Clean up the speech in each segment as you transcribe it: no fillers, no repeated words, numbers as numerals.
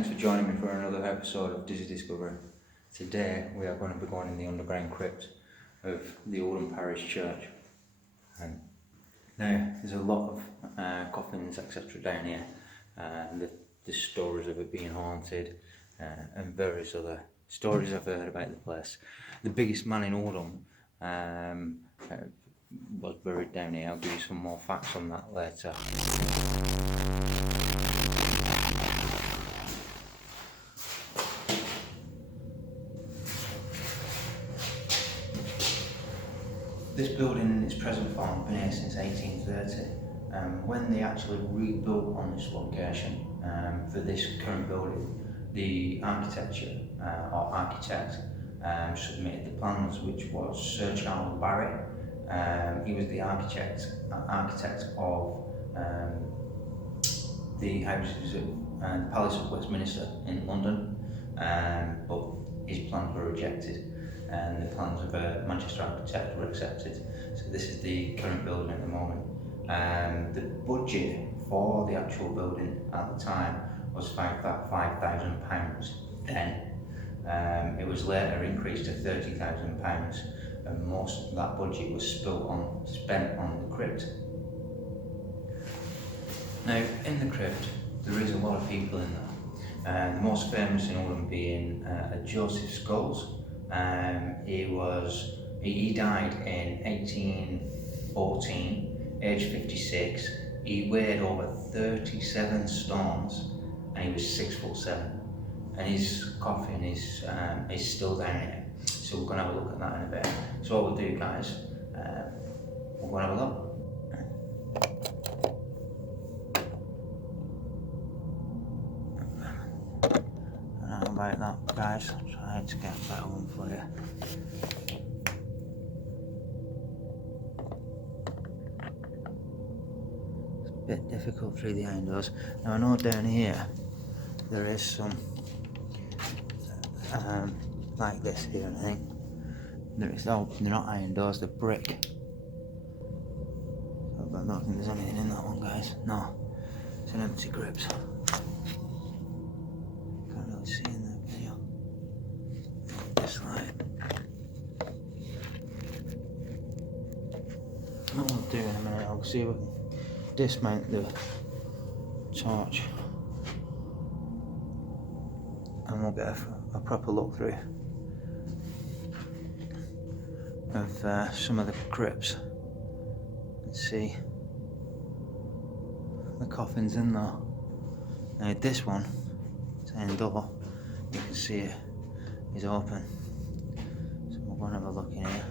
thanks for joining me for another episode of Crypt Discovery. Today we are going to be going in the underground crypt of the Oldham Parish Church. And now there's a lot of coffins etc. down here, and the stories of it being haunted and various other stories I've heard about the place. The biggest man in Oldham was buried down here. I'll give you some more facts on that later. This building in its present form has been here since 1830. When they actually rebuilt on this location for this current building, the architecture or architect submitted the plans, which was Sir Charles Barry. He was the architect of the houses of the Palace of Westminster in London, but his plans were rejected and the plans of a Manchester architect were accepted. So this is the current building at the moment. The budget for the actual building at the time was £5,000 then. It was later increased to £30,000, and most of that budget was spent on the crypt. Now, in the crypt, there is a lot of people in there. The most famous in Oldham being Joseph Scholes. He died in 1814, aged 56. He weighed over 37 stones, and he was 6'7". And his coffin is still down here. So we're going to have a look at that in a bit. So what we'll do, guys, we're going to have a look. How about that, guys? Trying to get a better one for you. It's a bit difficult through the iron doors. Now I know down here there is some like this here, I think. They're not iron doors, they're brick. But I don't think there's anything in that one, guys. No, it's an empty crypt. Can't really see in that video. This light. What I'll do in a minute, I'll see if I can dismount the torch and we'll get a proper look through of some of the crypts and see the coffins in there. Now this one, it's iron door, you can see it is open, so we're going to have a look in here.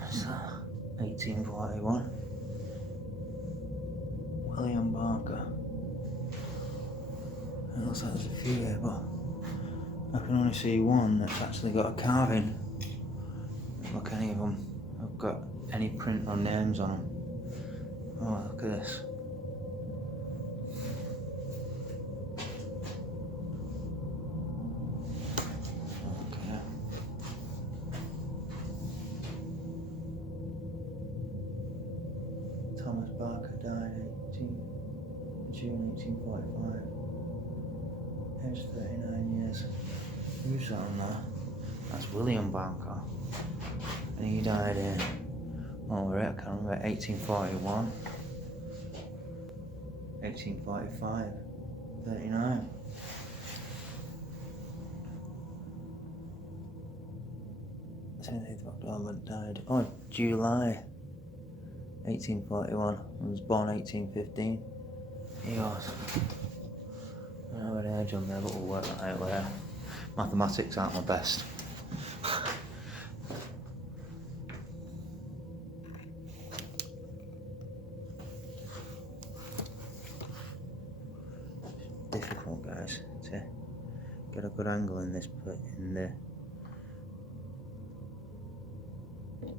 That's 1841. William Barker. It looks like there's a few here, but I can only see one that's actually got a carving. Look, any of them have got any print or names on them. Oh, look at this. Okay. Thomas Barker died June 1845. Aged 39 years. Who's that on there? That's William Barker. And he died in, I can't remember, 1841, 1845, 39. Died, July 1841, I was born 1815. He was. I don't have an age on there, but we'll work that out later. Mathematics aren't my best. Difficult, guys, to get a good angle in this, but in the you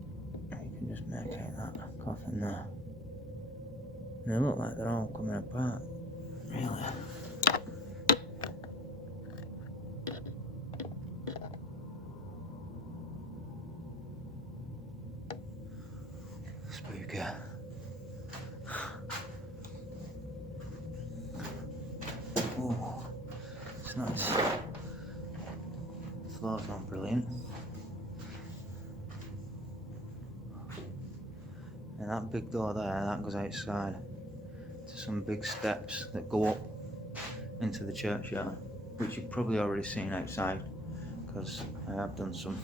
can just make out that coffin there. And they look like they're all coming apart, really. Spooky. Oh, it's nice. The floor's not brilliant. And that big door there, that goes outside to some big steps that go up into the churchyard, which you've probably already seen outside because I have done some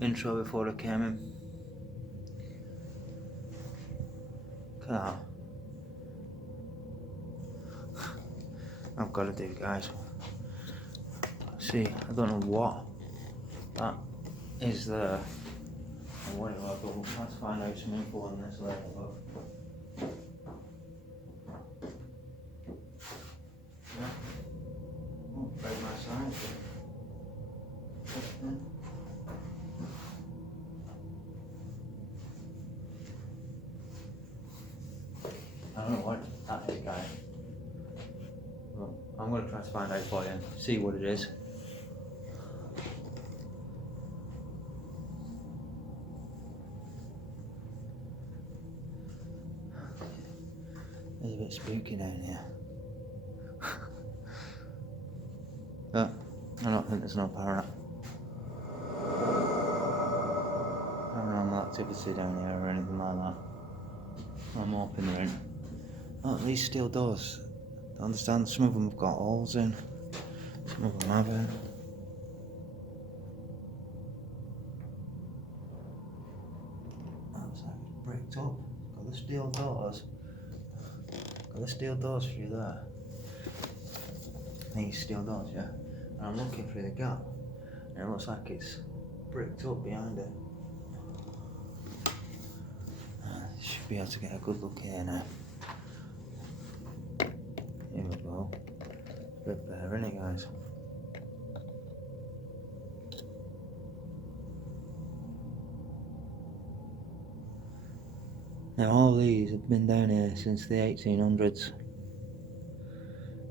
intro before I came in. Look at that. I've got to do, guys. See, I don't know what that is there. Or what it was, but we'll try to find out some info on this later. But yeah. Oh, break my side. I don't know what that is, guys. Well, I'm going to try to find out for you and see what it is. It's a bit spooky down here. But I don't think there's no paranormal activity down here or anything like that. I'm hoping there ain't. Oh, these steel doors. I understand some of them have got holes in, some of them haven't. That's like it's bricked up. Got the steel doors. Got the steel doors through there. These steel doors, yeah. And I'm looking through the gap, and it looks like it's bricked up behind it. Should be able to get a good look here now. Here we go. A bit better, isn't it, guys? Now all these have been down here since the 1800s,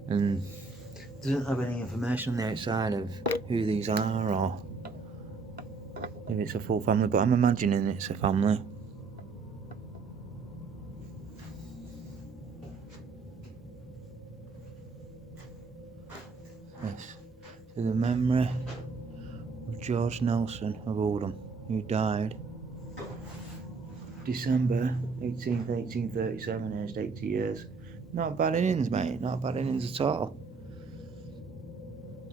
and doesn't have any information on the outside of who these are or if it's a full family, but I'm imagining it's a family. Yes, to the memory of George Nelson of Oldham, who died December 18th, 1837, aged 80 years. Not bad innings, mate, not bad innings at all.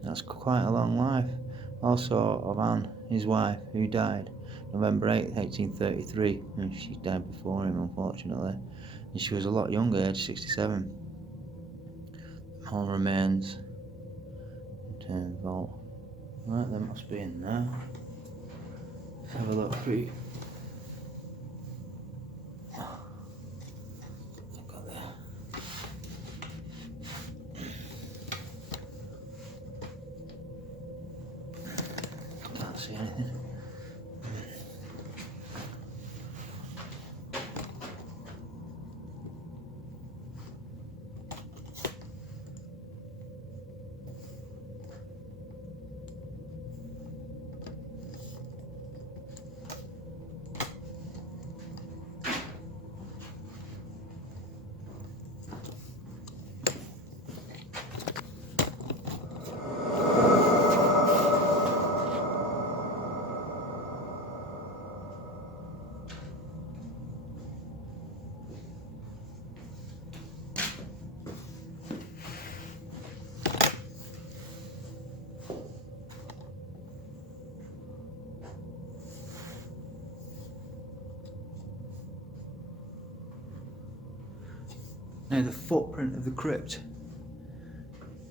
That's quite a long life. Also of Anne, his wife, who died November 8th, 1833, and she died before him, unfortunately. And she was a lot younger, aged 67. All remains in vault. Right, they must be in there. Let's have a look through. See anything? Now the footprint of the crypt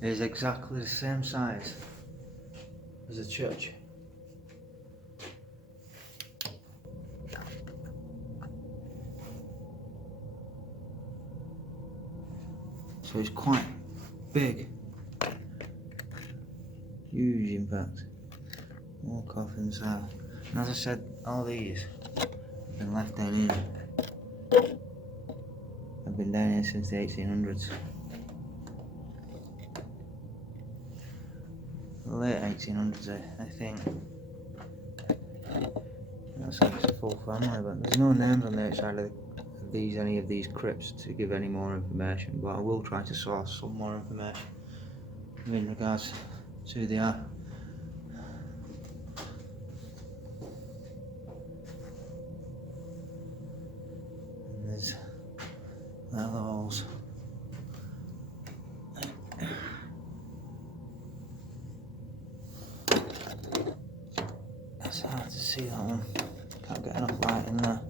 is exactly the same size as the church. So it's quite big. Huge impact. More coffins there. And as I said, all these have been left down here. I've been down here since the 1800s. The late 1800s, I think. Looks like it's a full family, but there's no names on the outside of any of these crypts to give any more information, but I will try to source some more information in regards to who they are. And there's little holes. It's hard to see that one, can't get enough light in there.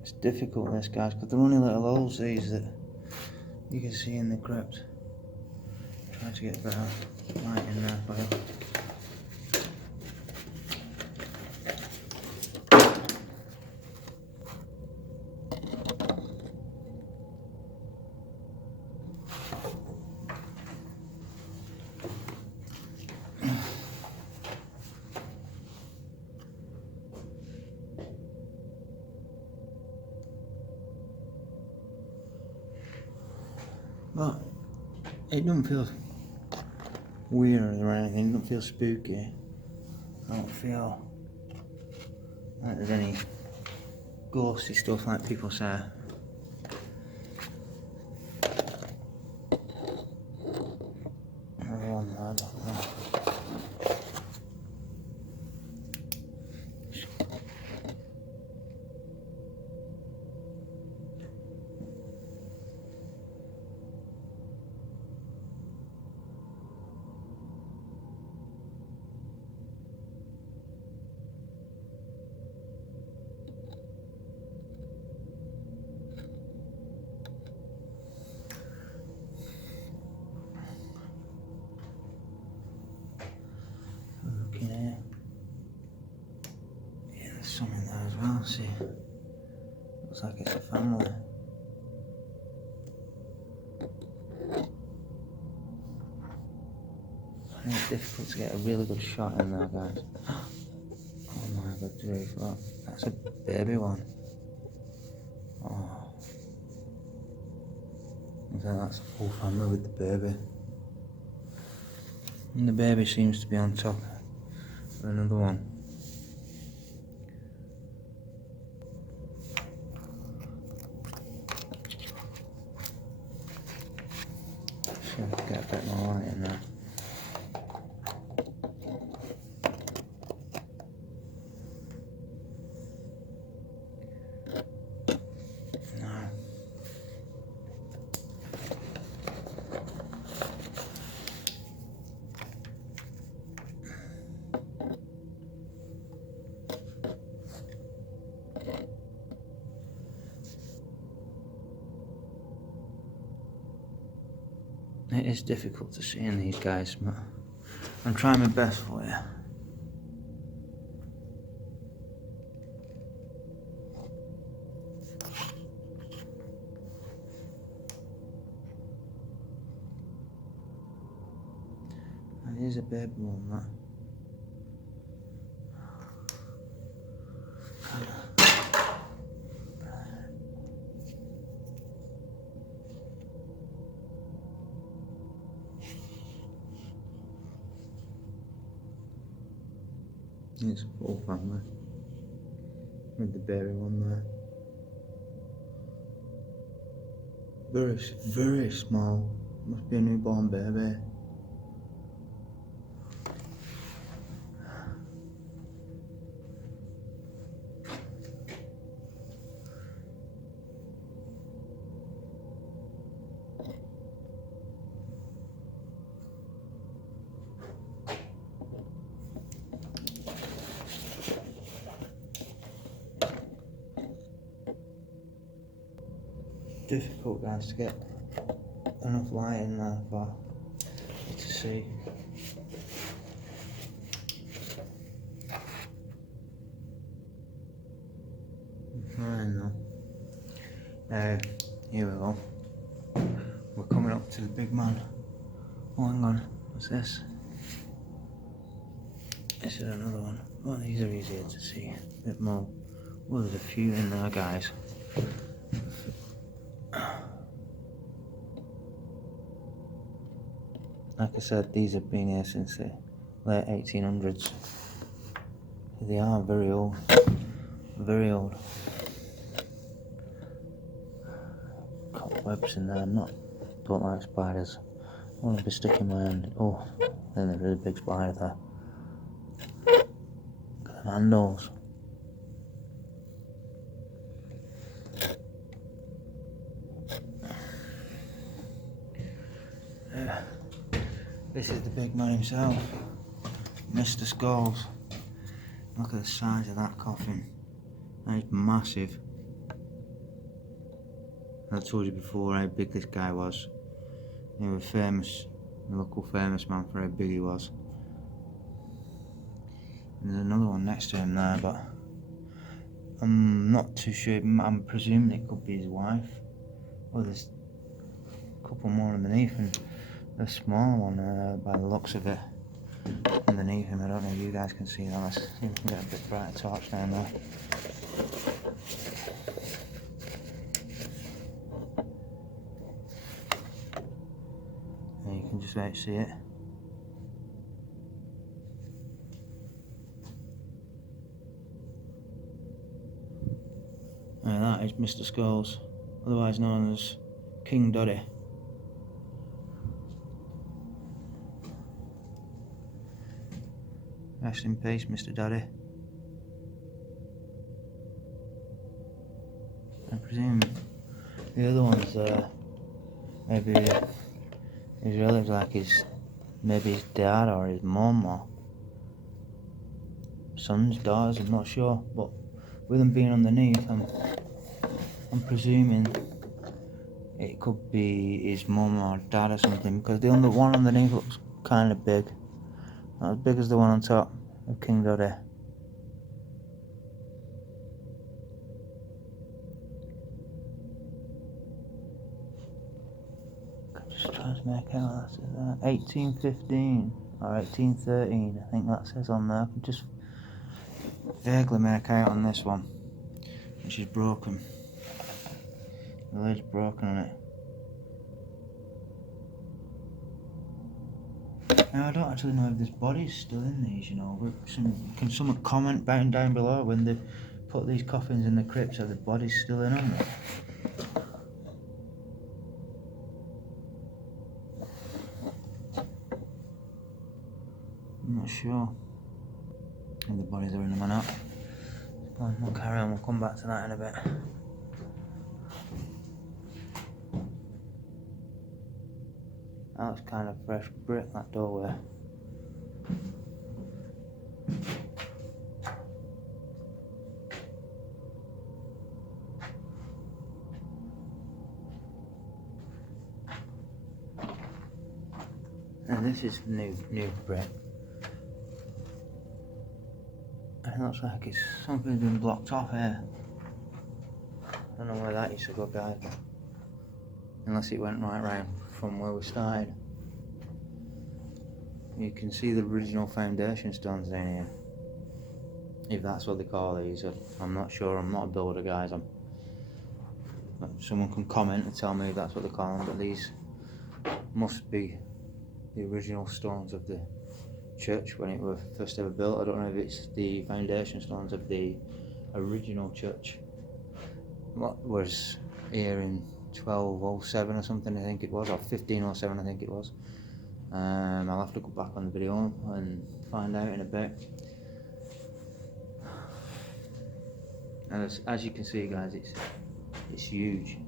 It's difficult, this, guys, because they're only little holes, these, that you can see in the crypt. Try to get better light in there for you. But it doesn't feel weird or anything, it doesn't feel spooky. I don't feel like there's any ghosty stuff like people say. Another one there, I don't know. Looking here. Yeah, there's some in there as well, see. Looks like it's a family. I think it's difficult to get a really good shot in there, guys. Oh my god, grief, look. That's a baby one. Oh. I think that's the whole family with the baby. And the baby seems to be on top of another one. Should get a bit more light in there. It is difficult to see in these, guys, but I'm trying my best for you. It is a baby one, that. It's a full family with the baby one there. Very small. Must be a newborn baby. Difficult, guys, to get enough light in there for you to see. I know. Here we go. We're coming up to the big man. Oh, hang on. What's this? This is another one. Oh, these are easier to see. A bit more. Oh, there's a few in there, guys. Like I said, these have been here since the late 1800s. They are very old. Very old. Cobwebs in there. Don't like spiders. I want to be sticking my hand. Oh, then there's a really big spider there. Look at the handles. This is the big man himself, Mr. Scholes. Look at the size of that coffin. That is massive. I told you before how big this guy was. He was famous, a local famous man for how big he was. And there's another one next to him there, but I'm not too sure. I'm presuming it could be his wife. Oh, there's a couple more underneath, and a small one by the looks of it underneath him. I don't know if you guys can see that. Let's see if we can get a bit brighter torch down there. And you can just about see it. And that is Mr. Scholes, otherwise known as King Dody. Rest in peace, Mr. Dody. I presume the other one's maybe his relatives, like maybe his dad or his mum or sons, daughters, I'm not sure. But with them being underneath, I'm presuming it could be his mum or dad or something, because the one underneath looks kind of big. Not as big as the one on top of King Dody. Just trying to make out what that says there. 1815 or 1813, I think that says on there. I can just vaguely make out on this one, which is broken. The lid's broken on it. Now I don't actually know if this body's still in these, you know. Can someone comment down below when they put these coffins in the crypts, are the bodies still in them? I'm not sure if the bodies are in them or not. We'll carry on, we'll come back to that in a bit. That looks kind of fresh brick, that doorway. And this is new brick. It looks like something's been blocked off here. I don't know where that used to go, guys. Unless it went right round from where we started. You can see the original foundation stones down here. If that's what they call these, I'm not sure. I'm not a builder, guys. Someone can comment and tell me if that's what they call them, but these must be the original stones of the church when it was first ever built. I don't know if it's the foundation stones of the original church. What was here in 1207 or something, I think it was, or 1507, I think it was. I'll have to go back on the video and find out in a bit. And as you can see, guys, it's huge.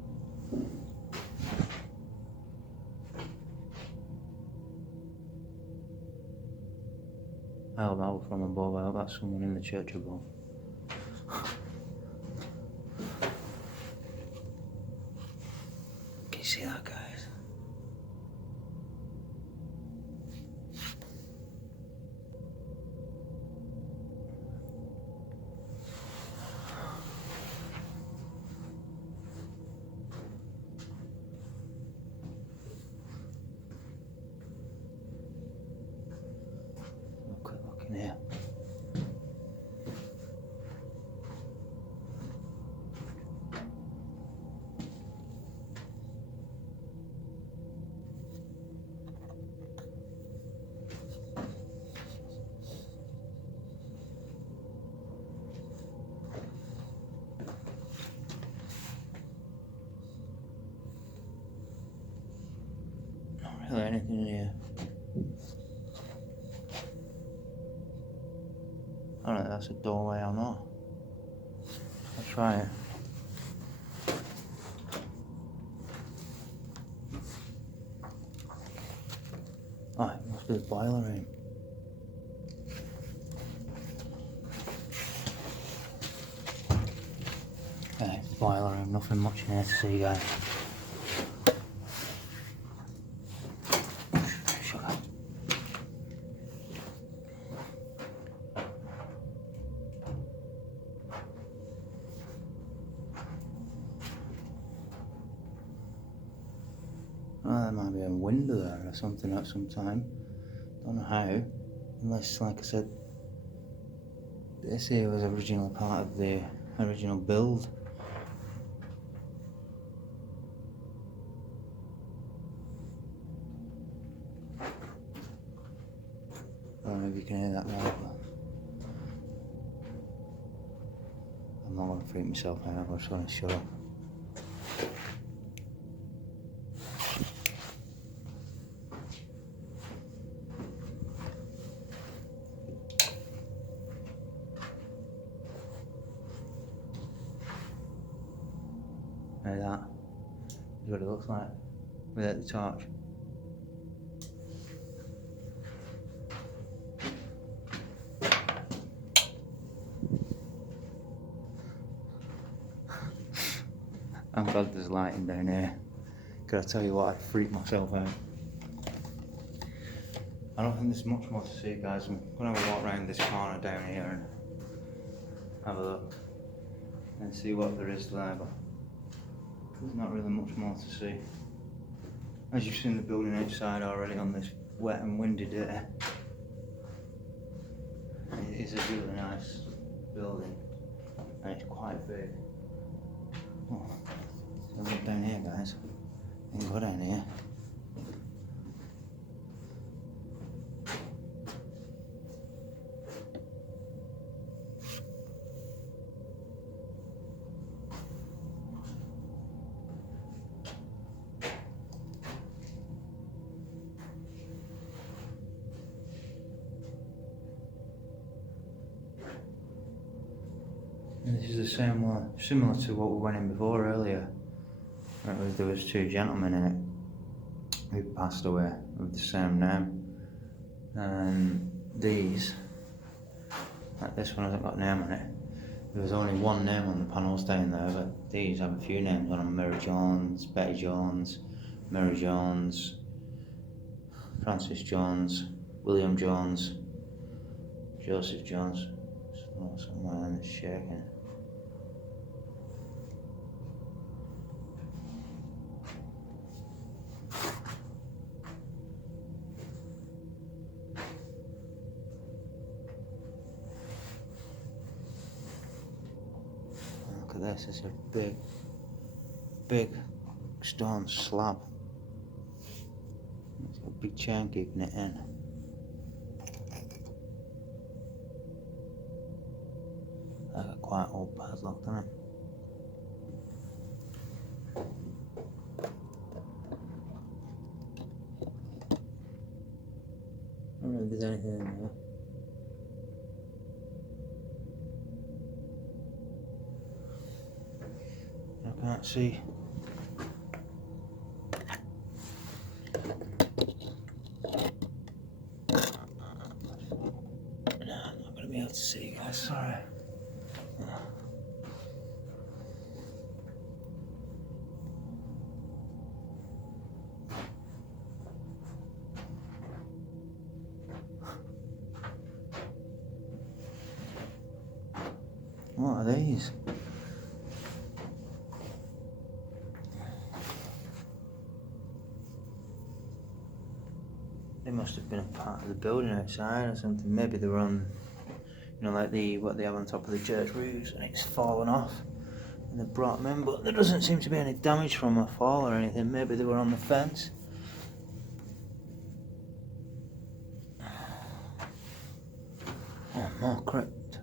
I hope that was from above. I hope that's someone in the church above. Can you see that, guys? anything in here. I don't know if that's a doorway or not. I'll try it. Oh, it must be the boiler room. Okay, boiler room, nothing much in here to see, guys. Sugar. Oh, there might be a window there or something at some time. Don't know how. Unless, like I said, this here was originally part of the original build. I don't know if you can hear that now, but I'm not going to freak myself out, I'm just going to shut up. Like that is what it looks like without the torch. I'm glad there's lighting down here. Cause I tell you what, I'd freak myself out. I don't think there's much more to see, guys. I'm gonna have a walk around this corner down here and have a look and see what there is there, but there's not really much more to see. As you've seen the building outside already on this wet and windy day, it is a really nice building and it's quite big. Oh, let's look down here, guys. You can go down here. And this is the same one, similar to what we went in before earlier. There was two gentlemen in it who passed away with the same name. And these, like this one hasn't got a name on it. There was only one name on the panels down there, but these have a few names on them. Mary Jones, Betty Jones, Mary Jones, Francis Jones, William Jones, Joseph Jones. Somewhere in it's shaking. Look at this, it's a big stone slab. It's got a big chain keeping it in. Like a quite old padlock, doesn't it? I don't know if there's anything in there. I can't see. No, I'm not going to be able to see, guys, sorry. What are these? They must have been a part of the building outside or something. Maybe they were on, you know, like what they have on top of the church roofs, and it's fallen off and they brought them in, but there doesn't seem to be any damage from a fall or anything. Maybe they were on the fence. Oh, more crypt.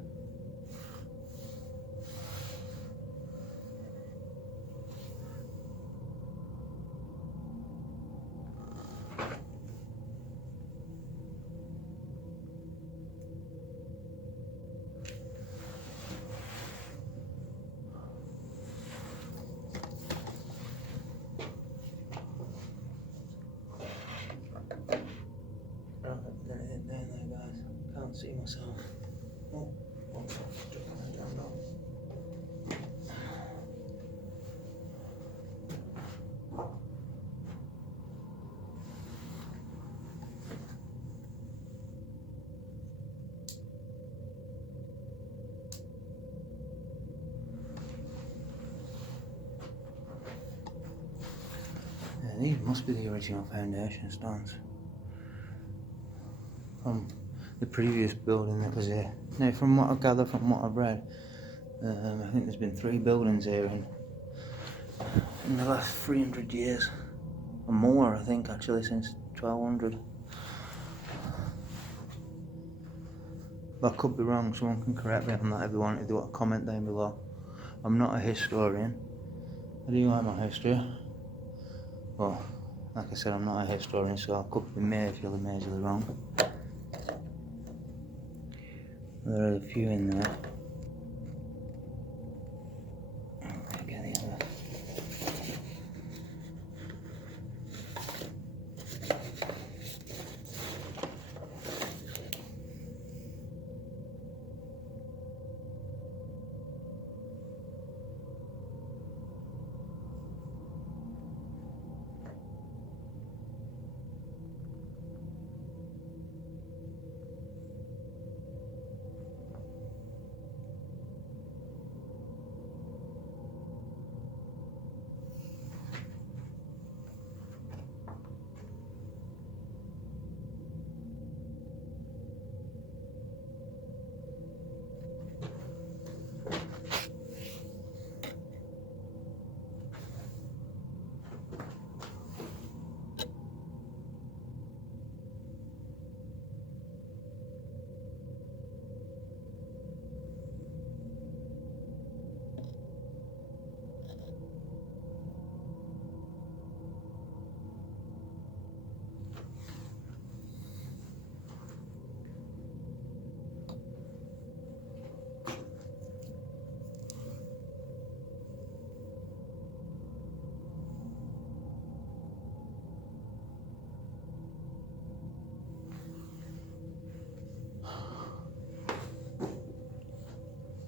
these must be the original foundation stones from the previous building that was here. Now, from what I gather, from what I've read, I think there's been 3 buildings here in the last 300 years, or more, I think, actually, since 1200. But I could be wrong, someone can correct me on that if they want to do a comment down below. I'm not a historian. I do like my history. Well, like I said, I'm not a historian, so I could be majorly wrong. There are a few in there. Get the other.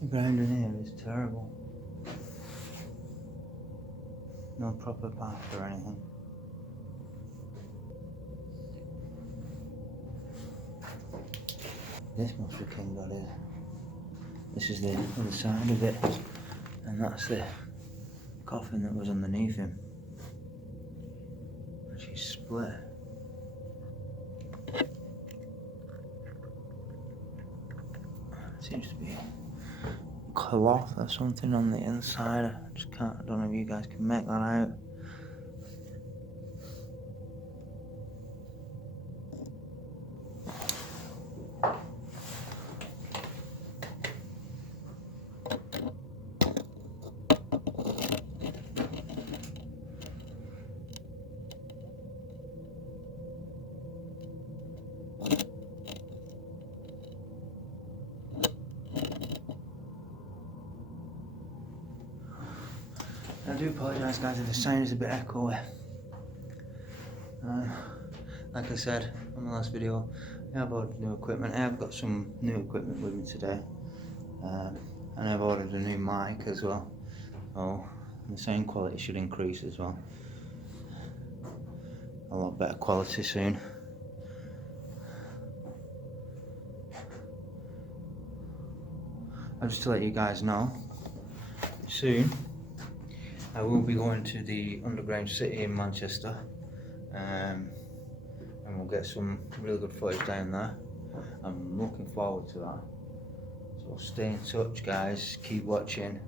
The ground in here is terrible. No proper path or anything. This must be King Dody. This is the other side of it, and that's the coffin that was underneath him. And she's split. Seems to be cloth or something on the inside. I just can't, I don't know if you guys can make that out. I do apologise guys if the sound is a bit echoey. Like I said on the last video, I have ordered new equipment. I have got some new equipment with me today. And I've ordered a new mic as well. So the sound quality should increase as well. A lot better quality soon. Just to let you guys know, soon I will be going to the underground city in Manchester, and we'll get some really good footage down there. I'm looking forward to that. So stay in touch guys, keep watching.